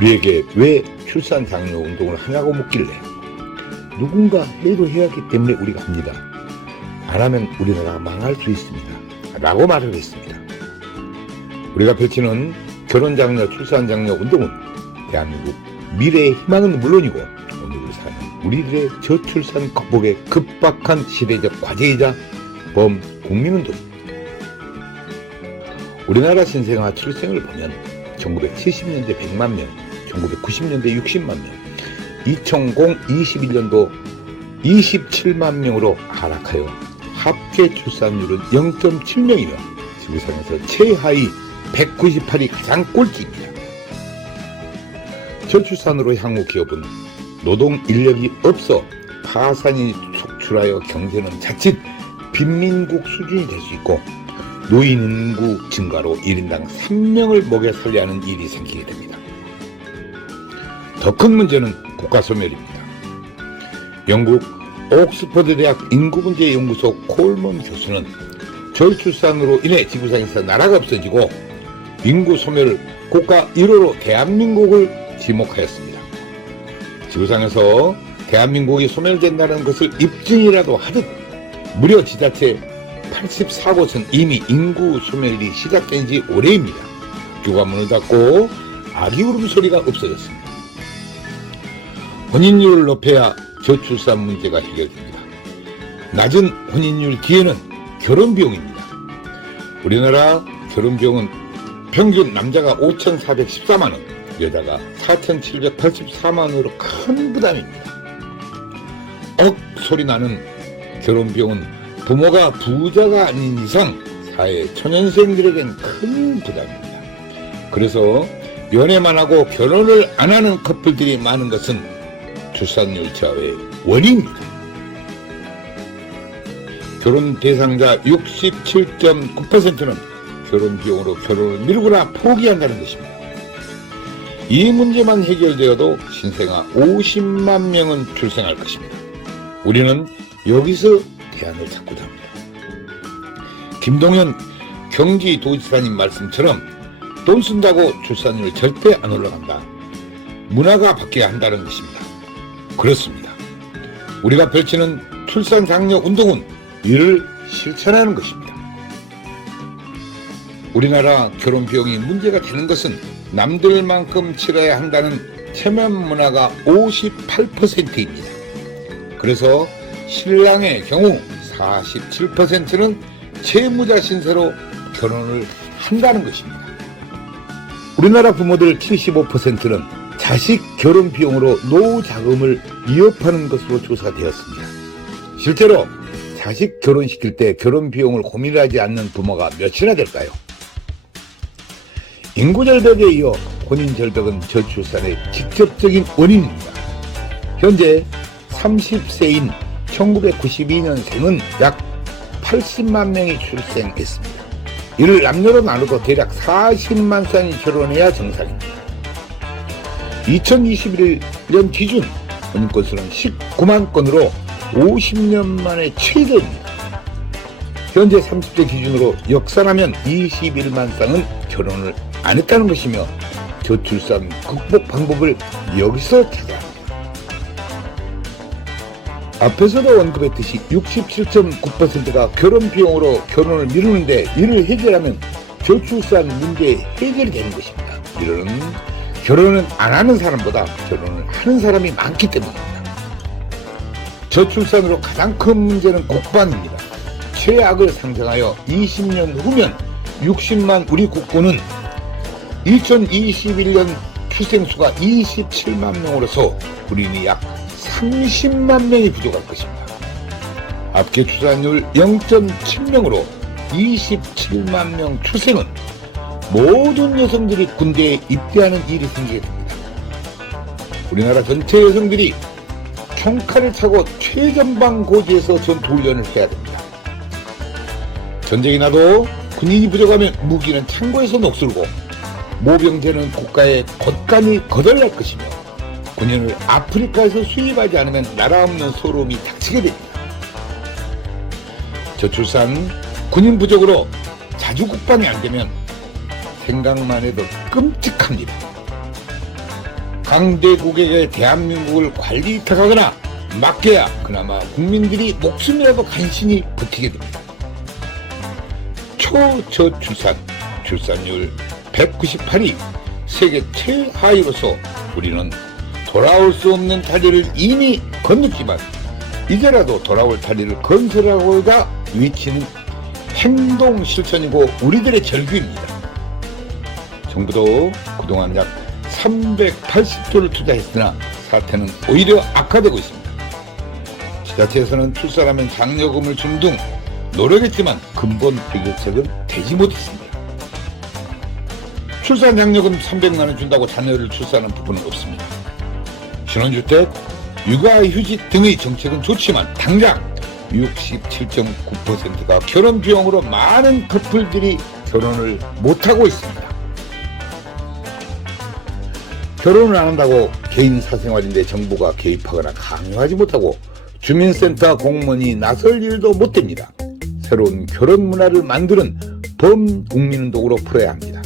우리에게 왜 출산 장려 운동을 하냐고 묻길래 누군가 해도 해야 하기 때문에 우리가 합니다. 안 하면 우리나라가 망할 수 있습니다. 라고 말을 했습니다. 우리가 펼치는 결혼 장려, 출산 장려 운동은 대한민국 미래의 희망은 물론이고 오늘을 사는 우리들의 저출산 극복에 급박한 시대적 과제이자 범국민운동입니다. 우리나라 신생아 출생을 보면 1970년대 100만 명, 1990년대 60만 명, 2021년도 27만 명으로 하락하여 합계 출산율은 0.7명이며 지구상에서 최하위 198이 가장 꼴찌입니다. 저출산으로 향후 기업은 노동 인력이 없어 파산이 속출하여 경제는 자칫 빈민국 수준이 될 수 있고 노인 인구 증가로 1인당 3명을 먹여 살려야 하는 일이 생기게 됩니다. 더 큰 문제는 국가 소멸입니다. 영국 옥스퍼드 대학 인구문제연구소 콜먼 교수는 저출산으로 인해 지구상에서 나라가 없어지고 인구 소멸 국가 1호로 대한민국을 지목하였습니다. 지구상에서 대한민국이 소멸된다는 것을 입증이라도 하듯 무려 지자체 84곳은 이미 인구 소멸이 시작된 지 오래입니다. 학교가 문을 닫고 아기 울음소리가 없어졌습니다. 혼인율을 높여야 저출산 문제가 해결됩니다. 낮은 혼인율 뒤에는 결혼비용입니다. 우리나라 결혼비용은 평균 남자가 5,414만원, 여자가 4,784만원으로 큰 부담입니다. 소리 나는 결혼비용은 부모가 부자가 아닌 이상 사회 초년생들에겐 큰 부담입니다. 그래서 연애만 하고 결혼을 안 하는 커플들이 많은 것은 출산율 저하의 원인입니다. 결혼 대상자 67.9%는 결혼 비용으로 결혼을 미루거나 포기한다는 것입니다. 이 문제만 해결되어도 신생아 50만 명은 출생할 것입니다. 우리는 여기서 대안을 찾고자 합니다. 김동연 경기도지사님 말씀처럼 돈 쓴다고 출산율 절대 안 올라간다. 문화가 바뀌어야 한다는 것입니다. 그렇습니다. 우리가 펼치는 출산 장려 운동은 이를 실천하는 것입니다. 우리나라 결혼 비용이 문제가 되는 것은 남들만큼 치러야 한다는 체면 문화가 58%입니다. 그래서 신랑의 경우 47%는 채무자 신세로 결혼을 한다는 것입니다. 우리나라 부모들 75%는 자식 결혼 비용으로 노후 자금을 위협하는 것으로 조사되었습니다. 실제로 자식 결혼시킬 때 결혼 비용을 고민하지 않는 부모가 몇이나 될까요? 인구 절벽에 이어 혼인 절벽은 저출산의 직접적인 원인입니다. 현재 30세인 1992년생은 약 80만 명이 출생했습니다. 이를 남녀로 나누고 대략 40만 쌍이 결혼해야 정상입니다. 2021년 기준 혼인 건수는 19만 건으로 50년 만에 최대입니다. 현재 30세 기준으로 역산하면 21만 쌍은 결혼을 안 했다는 것이며 저출산 극복 방법을 여기서 찾아야 합니다. 앞에서도 언급했듯이 67.9%가 결혼 비용으로 결혼을 미루는데 이를 해결하면 저출산 문제 해결이 되는 것입니다. 이는 결혼은 안 하는 사람보다 결혼을 하는 사람이 많기 때문입니다. 저출산으로 가장 큰 문제는 국방입니다. 최악을 상정하여 20년 후면 60만 우리 국군은 2021년 출생수가 27만 명으로서 우리는 약 30만 명이 부족할 것입니다. 합계 출산율 0.7명으로 27만 명 출생은 모든 여성들이 군대에 입대하는 일이 생기게 됩니다. 우리나라 전체 여성들이 총칼을 차고 최전방 고지에서 전투훈련을 해야 됩니다. 전쟁이 나도 군인이 부족하면 무기는 창고에서 녹슬고 모병제는 국가의 곳간이 거덜날 것이며 군인을 아프리카에서 수입하지 않으면 나라 없는 소름이 닥치게 됩니다. 저출산, 군인 부족으로 자주 국방이 안 되면 생각만 해도 끔찍합니다. 강대국에게 대한민국을 관리 위탁하거나 맡겨야 그나마 국민들이 목숨이라도 간신히 버티게 됩니다. 초저출산, 출산율 198위, 세계 최하위로서 우리는 돌아올 수 없는 다리를 이미 건넜지만 이제라도 돌아올 다리를 건설하고자 외치는 행동 실천이고 우리들의 절규입니다. 정부도 그동안 약 380조를 투자했으나 사태는 오히려 악화되고 있습니다. 지자체에서는 출산하면 장려금을 준 등 노력했지만 근본 해결책은 되지 못했습니다. 출산 장려금 300만 원 준다고 자녀를 출산하는 부분은 없습니다. 신혼주택, 육아휴직 등의 정책은 좋지만 당장 67.9%가 결혼 비용으로 많은 커플들이 결혼을 못하고 있습니다. 결혼을 안 한다고 개인 사생활인데 정부가 개입하거나 강요하지 못하고 주민센터 공무원이 나설 일도 못 됩니다. 새로운 결혼 문화를 만드는 범국민운동으로 풀어야 합니다.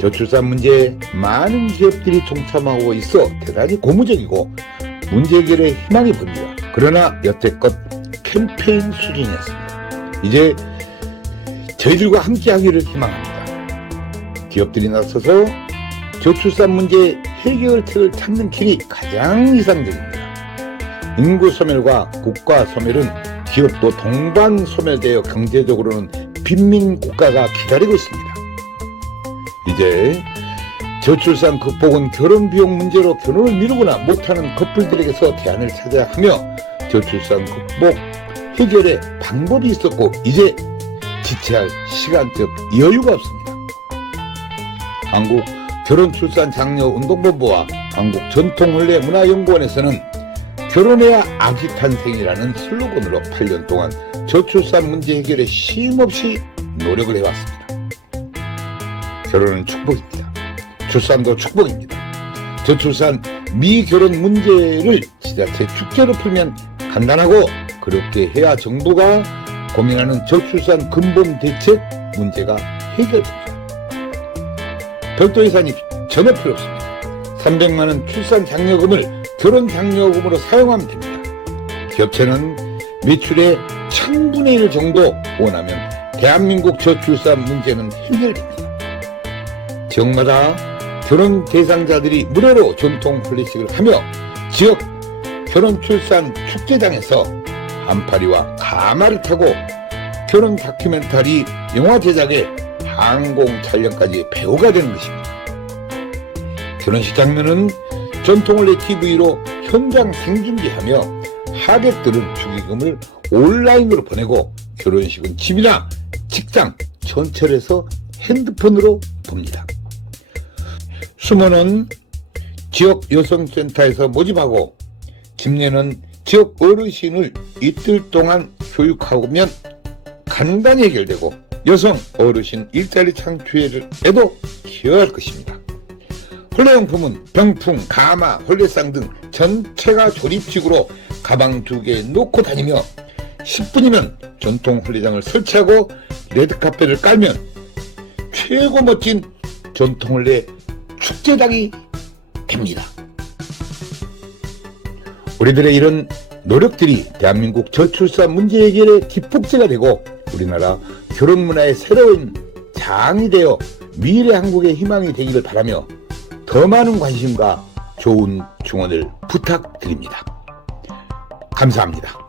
저출산 문제에 많은 기업들이 동참하고 있어 대단히 고무적이고 문제 해결에 희망이 보입니다. 그러나 여태껏 캠페인 수준이었습니다. 이제 저희들과 함께 하기를 희망합니다. 기업들이 나서서 저출산 문제 해결책을 찾는 길이 가장 이상적입니다. 인구 소멸과 국가 소멸은 기업도 동반 소멸되어 경제적으로는 빈민 국가가 기다리고 있습니다. 이제 저출산 극복은 결혼 비용 문제로 결혼을 미루거나 못하는 커플들에게서 대안을 찾아야 하며 저출산 극복 해결의 방법이 있었고 이제 지체할 시간적 여유가 없습니다. 한국 결혼출산장려운동본부와 한국전통혼례문화연구원에서는 결혼해야 아기 탄생이라는 슬로건으로 8년 동안 저출산 문제 해결에 쉼없이 노력을 해왔습니다. 결혼은 축복입니다. 출산도 축복입니다. 저출산 미결혼 문제를 지자체 축제로 풀면 간단하고 그렇게 해야 정부가 고민하는 저출산 근본 대책 문제가 해결됩니다. 별도 예산이 전혀 필요 없습니다. 300만 원 출산 장려금을 결혼 장려금으로 사용하면 됩니다. 기업체는 매출의 1000분의 1 정도 원하면 대한민국 저출산 문제는 해결됩니다. 지역마다 결혼 대상자들이 무료로 전통 혼례식을 하며 지역 결혼 출산 축제장에서 한파리와 가마를 타고 결혼 다큐멘터리 영화 제작에 항공 촬영까지 배우가 되는 것입니다. 결혼식 장면은 전통혼례 TV로 현장 생중계하며 하객들은 축의금을 온라인으로 보내고 결혼식은 집이나 직장, 전철에서 핸드폰으로 봅니다. 수모는 지역 여성센터에서 모집하고 집례는 지역 어르신을 이틀 동안 교육하면 간단히 해결되고 여성 어르신 일자리 창출에도 기여할 것입니다. 혼례용품은 병풍, 가마, 혼례상 등 전체가 조립식으로 가방 2개 놓고 다니며 10분이면 전통 혼례장을 설치하고 레드카펫을 깔면 최고 멋진 전통 혼례 축제장이 됩니다. 우리들의 이런 노력들이 대한민국 저출산 문제 해결의 기폭제가 되고 우리나라 결혼 문화의 새로운 장이 되어 미래 한국의 희망이 되기를 바라며 더 많은 관심과 좋은 증언을 부탁드립니다. 감사합니다.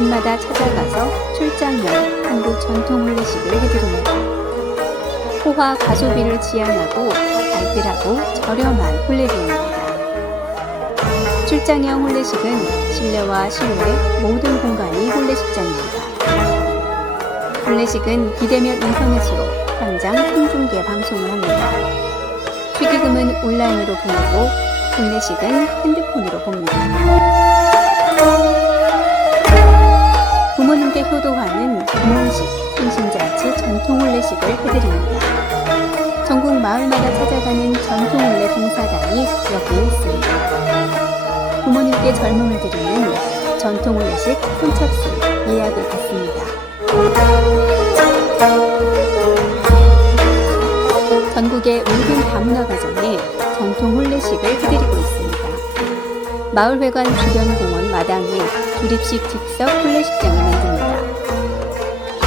집마다 찾아가서 출장용 한국 전통 혼례식을 해드립니다. 호화 가소비를 지향하고 알뜰하고 저렴한 혼례비입니다. 출장형 혼례식은 실내와 실외 모든 공간이 혼례식장입니다. 혼례식은 비대면 인터넷으로 현장 생중계 방송을 합니다. 축의금은 온라인으로 보내고 혼례식은 핸드폰으로 봅니다. 부모님께 효도하는 부모식, 생신잔치 전통 혼례식을 해드립니다. 전국 마을마다 찾아가는 전통 혼례 봉사단이 여기 있습니다. 부모님께 젊음을 드리는 전통 혼례식 선착순 예약을 받습니다. 전국의 모든 다문화 가정에 전통 혼례식을 해드리고 있습니다. 마을회관 주변 공원 마당에 조립식 즉석 혼례식장을 만듭니다.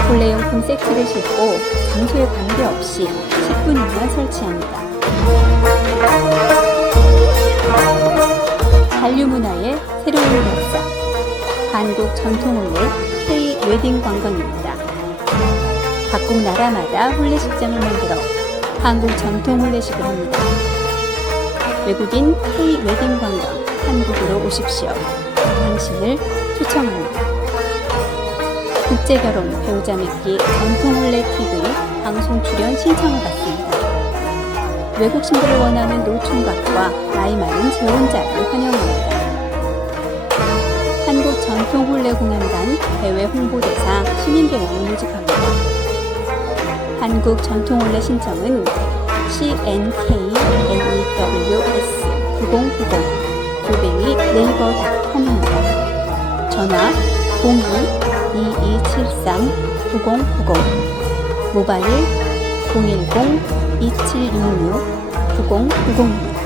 혼례용품 세트를 싣고 장소에 관계없이 10분이면 설치합니다. 한류문화의 새로운 역사, 한국 전통혼례 K-웨딩 관광입니다. 각국 나라마다 혼례식장을 만들어 한국 전통 혼례식을 합니다. 외국인 K-웨딩 관광 한국으로 오십시오. 당신을 초청합니다. 국제결혼 배우자 맺기 전통 혼례 TV 방송 출연 신청을 받습니다. 외국 신부를 원하는 노총각과 나이 많은 재혼자를 환영합니다. 한국 전통 혼례 공연단 대외 홍보대사 시민배우를 모집합니다. 한국 전통 혼례 신청은 CNKNEWS9090 네이버닷컴입니다. 전화 02-2273-9090 모바일 010-2766-9090입니다.